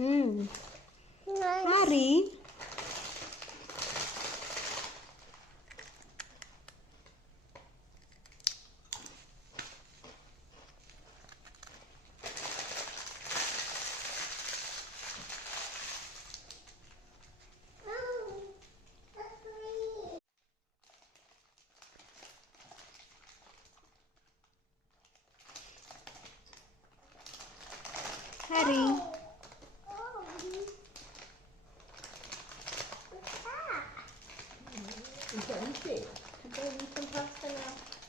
Harry. Harry. Is that empty? Can go with some pasta now?